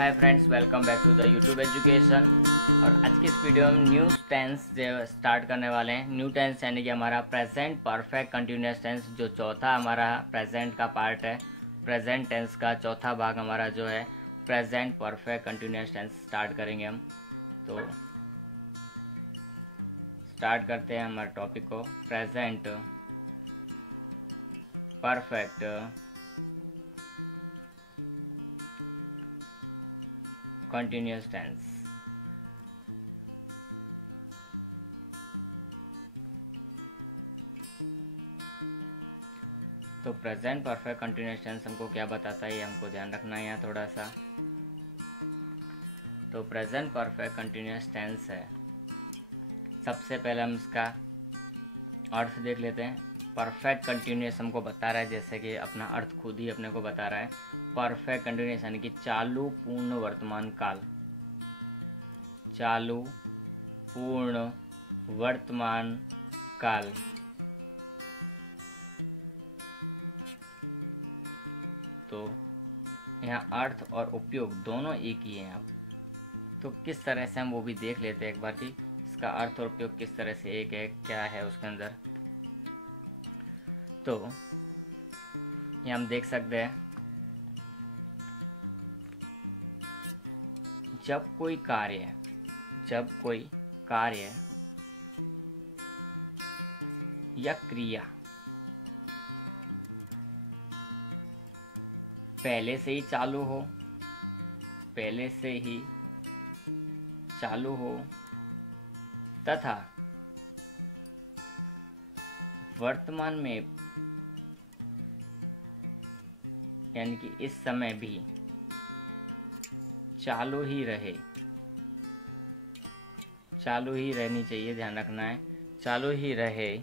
Hi friends, welcome back to the YouTube education. और आज की इस वीडियो में न्यू टेंस स्टार्ट करने वाले हैं। न्यू टेंस यानी कि हमारा प्रेजेंट परफेक्ट कंटिन्यूस टेंस, जो चौथा हमारा प्रेजेंट का पार्ट है। प्रेजेंट टेंस का चौथा भाग हमारा जो है present perfect continuous tense start करेंगे हम। तो स्टार्ट करते हैं हमारे टॉपिक को। Present perfect continuous tense. तो प्रेजेंट परफेक्ट कंटिन्यूस टेंस हमको क्या बताता है, ये हमको ध्यान रखना है यहाँ थोड़ा सा। तो प्रेजेंट परफेक्ट कंटिन्यूस टेंस है, सबसे पहले हम इसका अर्थ देख लेते हैं। परफेक्ट कंटिन्यूस हमको बता रहा है, जैसे कि अपना अर्थ खुद ही अपने को बता रहा है। परफेक्ट कंटिन्यूस यानी कि चालू पूर्ण वर्तमान काल। चालू पूर्ण वर्तमान काल। तो यहाँ अर्थ और उपयोग दोनों एक ही हैं। आप तो किस तरह से हम वो भी देख लेते हैं एक बार कि इसका अर्थ और उपयोग किस तरह से एक है, क्या है उसके अंदर। तो ये हम देख सकते हैं, जब कोई कार्य या क्रिया पहले से ही चालू हो तथा वर्तमान में यानी कि इस समय भी चालू ही रहनी चाहिए, ध्यान रखना है, चालू ही रहे।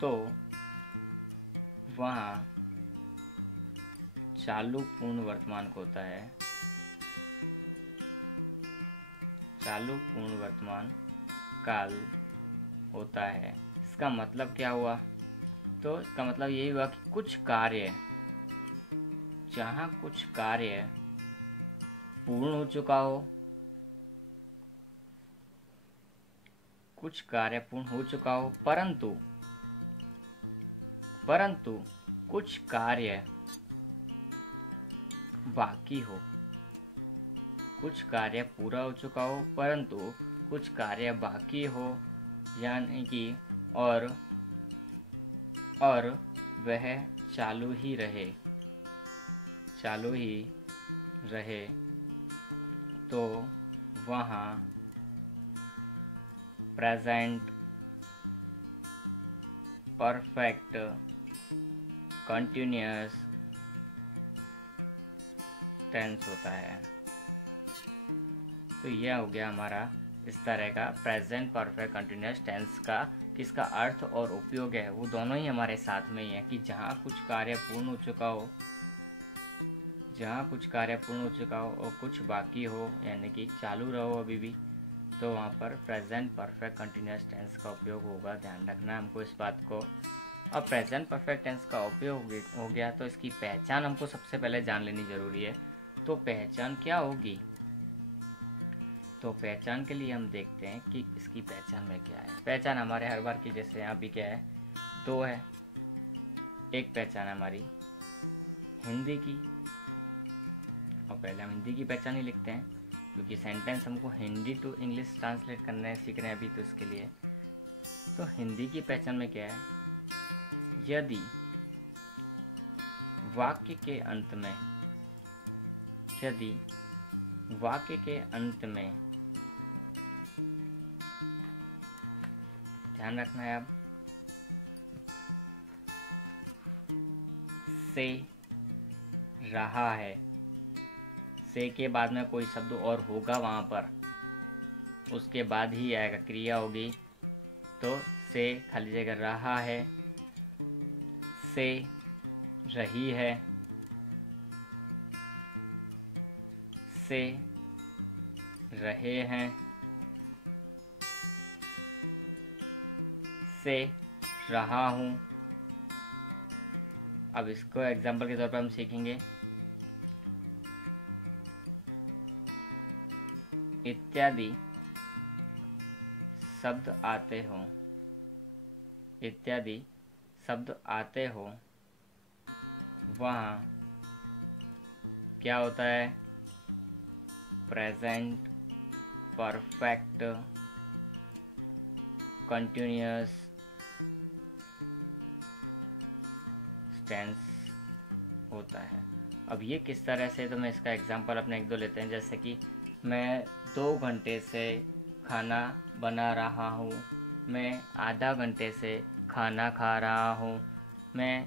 तो वहाँ चालू पूर्ण वर्तमान को होता है, चालू पूर्ण वर्तमान काल होता है। इसका मतलब क्या हुआ? तो इसका मतलब यही हुआ कि जहाँ कुछ कार्य पूर्ण हो चुका हो, परंतु कुछ कार्य बाकी हो, कुछ कार्य पूरा हो चुका हो परंतु कुछ कार्य बाकी हो, यानी कि और वह चालू ही रहे, तो वहाँ प्रेजेंट परफेक्ट कंटिन्यूअस टेंस होता है। तो यह हो गया हमारा इस तरह का प्रेजेंट परफेक्ट कंटिन्यूअस टेंस का, किसका अर्थ और उपयोग है वो दोनों ही हमारे साथ में ही है। कि जहाँ कुछ कार्य पूर्ण हो चुका हो और कुछ बाकी हो, यानी कि चालू रहो अभी भी, तो वहाँ पर प्रेजेंट परफेक्ट कंटिन्यूअस टेंस का उपयोग होगा। ध्यान रखना हमको इस बात को। अब प्रेजेंट परफेक्ट टेंस का उपयोग हो गया, तो इसकी पहचान हमको सबसे पहले जान लेनी जरूरी है। तो पहचान क्या होगी? तो पहचान के लिए हम देखते हैं कि इसकी पहचान में क्या है। पहचान हमारे हर बार की जैसे यहाँ भी क्या है, दो है। एक पहचान हमारी हिंदी की, और पहले हम हिंदी की पहचान ही लिखते हैं क्योंकि सेंटेंस हमको हिंदी टू इंग्लिश ट्रांसलेट करने सीख रहे हैं अभी, तो इसके लिए। तो हिंदी की पहचान में क्या है, यदि वाक्य के अंत में ध्यान रखना है, अब से रहा है, से के बाद में कोई शब्द और होगा वहां पर, उसके बाद ही आएगा, क्रिया होगी। तो से खाली जगह रहा है, से रही है, से रहे हैं, से रहा हूँ। अब इसको एग्जाम्पल के तौर पर हम सीखेंगे। इत्यादि शब्द आते हो, इत्यादि शब्द आते हो, वहाँ क्या होता है? प्रेजेंट परफेक्ट कंटिन्यूअस टेंस होता है। अब ये किस तरह से, तो मैं इसका एग्जांपल अपने एक दो लेते हैं। जैसे कि मैं 2 घंटे से खाना बना रहा हूँ, मैं आधा घंटे से खाना खा रहा हूँ, मैं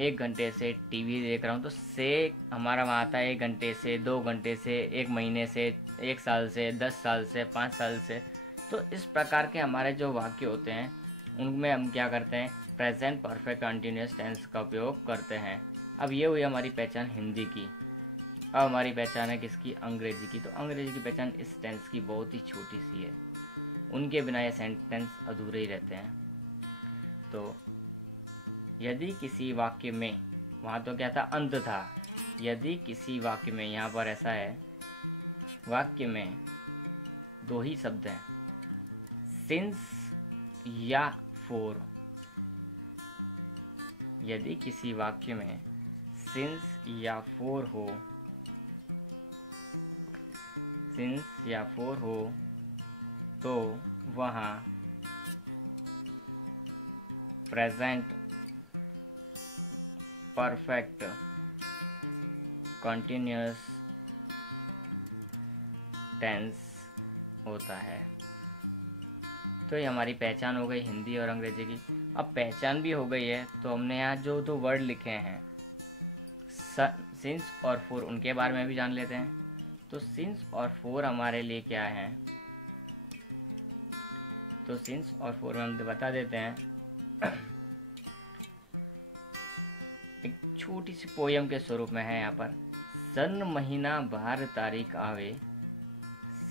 1 घंटे से टीवी देख रहा हूँ। तो से हमारा वहाँ आता है 1 घंटे से, 2 घंटे से, 1 महीने से, 1 साल से, 10 साल से, 5 साल से। तो इस प्रकार के हमारे जो वाक्य होते हैं उनमें हम क्या करते हैं? प्रेजेंट परफेक्ट कंटिन्यूअस टेंस का उपयोग करते हैं। अब ये हुई हमारी पहचान हिंदी की। अब हमारी पहचान है किसकी? अंग्रेजी की। तो अंग्रेजी की पहचान इस टेंस की बहुत ही छोटी सी है, उनके बिना ये सेंटेंस अधूरे ही रहते हैं। तो यदि किसी वाक्य में, वहाँ तो क्या था? अंत था। यदि किसी वाक्य में, यहाँ पर ऐसा है, वाक्य में 2 ही शब्द हैं, सिंस या फोर। यदि किसी वाक्य में सिंस या फोर हो, सिंस या फोर हो, तो वहाँ प्रेजेंट परफेक्ट कंटिन्यूअस टेंस होता है। तो ये हमारी पहचान हो गई हिंदी और अंग्रेजी की। अब पहचान भी हो गई है, तो हमने यहाँ जो 2 वर्ड लिखे हैं सिंस और फोर, उनके बारे में भी जान लेते हैं। तो सिंस और फोर हमारे लिए क्या है? तो सिंस और फोर में हम बता देते हैं। एक छोटी सी पोयम के स्वरूप में है यहाँ पर। सन महीना वार तारीख आवे,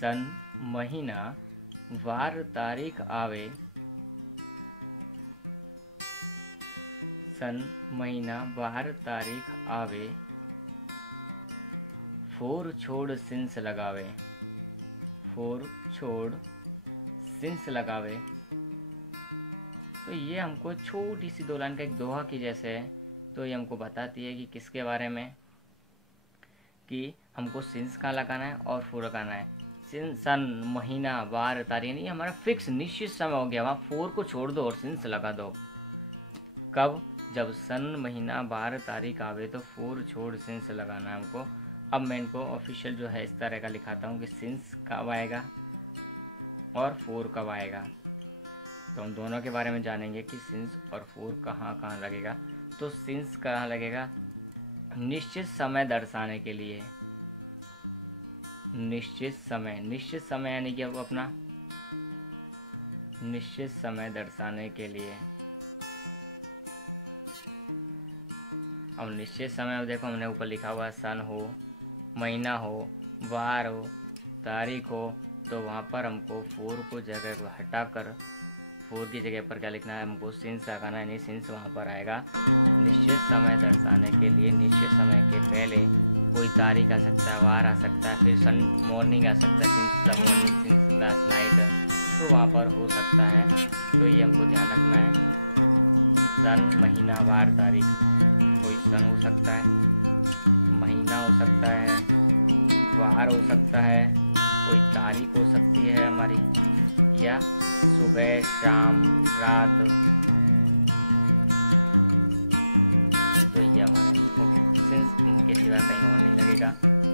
सन महीना वार तारीख आवे, सन महीना वार तारीख आवे, फोर छोड़ सिंस लगावे, फोर छोड़ सिंस लगावे। तो ये हमको छोटी सी 2 लाइन का एक दोहा की जैसे है। तो ये हमको बताती है कि किसके बारे में, कि हमको सिंस कहाँ लगाना है और फोर लगाना है। सन महीना वार तारीख नहीं, हमारा फिक्स निश्चित समय हो गया, वहाँ फोर को छोड़ दो और सिंस लगा दो। कब? जब सन महीना वार तारीख आवे तो फोर छोड़ सिंस लगाना है हमको। अब मैं इनको ऑफिशियल जो है इस तरह का लिखाता हूँ कि सिंस कब आएगा और फोर कब आएगा। तो हम दोनों के बारे में जानेंगे कि सिंस और फोर कहाँ कहाँ लगेगा। तो सिंस कहाँ लगेगा? निश्चित समय दर्शाने के लिए, निश्चित समय, निश्चित समय यानी कि अब अपना निश्चित समय दर्शाने के लिए। अब निश्चित समय, अब देखो हमने ऊपर लिखा हुआ सन हो, महीना हो, वार हो, तारीख हो, तो वहाँ पर हमको फोर को जगह को हटाकर फोर की जगह पर क्या लिखना है? हमको सिंस लगाना है। यानी सिंस वहाँ पर आएगा निश्चित समय दर्शाने के लिए। निश्चित समय के पहले कोई तारीख आ सकता है, वार आ सकता है, फिर सन मॉर्निंग आ सकता है, since the morning, since the night, तो वहाँ पर हो सकता है। तो ये हमको ध्यान रखना है। सन महीना वार तारीख, कोई सन हो सकता है, महीना हो सकता है, वार हो सकता है, कोई तारीख हो सकती है हमारी, या सुबह शाम रात। तो ये हमारे हो गया। सिंस इनके सिवा कहीं और नहीं लगेगा,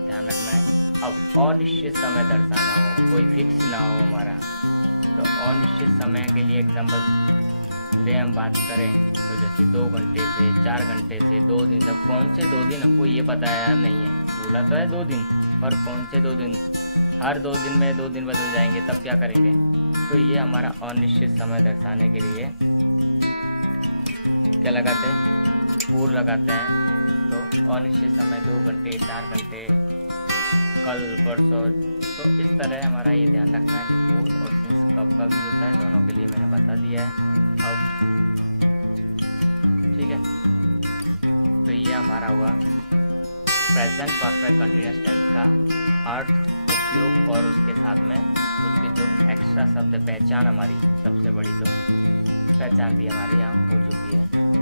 ध्यान रखना है। अब अनिश्चित समय दर्शाना हो, कोई फिक्स ना हो हमारा, तो अनिश्चित समय के लिए एग्जाम्पल ले हम बात करें तो जैसे 2 घंटे से, 4 घंटे से, 2 दिन। अब कौन से 2 दिन हमको ये बताया नहीं है, बोला तो है 2 दिन, पर कौन से 2 दिन? हर 2 दिन में 2 दिन बदल जाएंगे, तब क्या करेंगे? तो ये हमारा अनिश्चित समय दर्शाने के लिए क्या लगाते हैं? फोर लगाते हैं। तो अनिश्चित समय 2 घंटे, 4 घंटे, कल परसों। तो इस तरह हमारा ये ध्यान रखना है कि फोर और सिंस कब कब यूज होता है, दोनों के लिए मैंने बता दिया है। अब ठीक है। तो ये हमारा हुआ प्रेजेंट परफेक्ट कंटिन्यूअस टेंस का अर्थ, उपयोग और उसके साथ में उसकी जो एक्स्ट्रा शब्द पहचान, हमारी सबसे बड़ी तो पहचान भी हमारी यहाँ हो चुकी है।